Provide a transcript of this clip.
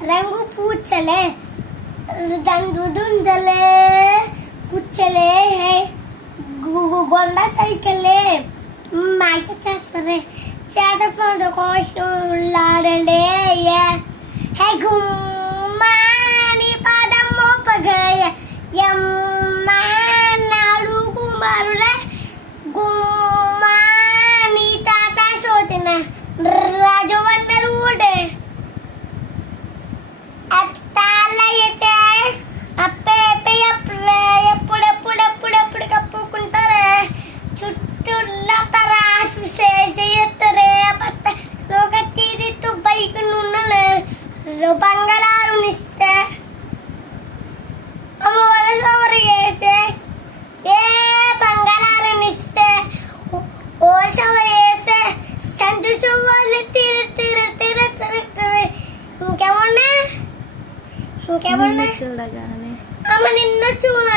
రంగు పూచలే దండు దుంజలే కుచ్చలే గొండ సైకిలే మాట చేస్తారే చేత పండు కోసం లాడలే హే గుమ్మా నీ పాదం మోపగాయ యమ్మా నాడు కుమారులే గుమ్మా నీ తాత సోతిన రాజవన్నలు ఊడే అత్తాలైతే అప్పే ఎప్పుడెప్పుడు కప్పుకుంటారే చుట్టూలతరా చూసేసి ఎత్తరే పట్ట లోక తీరితూ బైక్ నున్నలే బంగారు నిస్తే అమ్మోళ్ళ సోమరు వేసే ఏ బంగారు నిస్తే ఓ సోమరు వేసే సంతు సోమలు తీర ఇంకేమన్నా చూడగానే అమ్మ నిన్న చూడ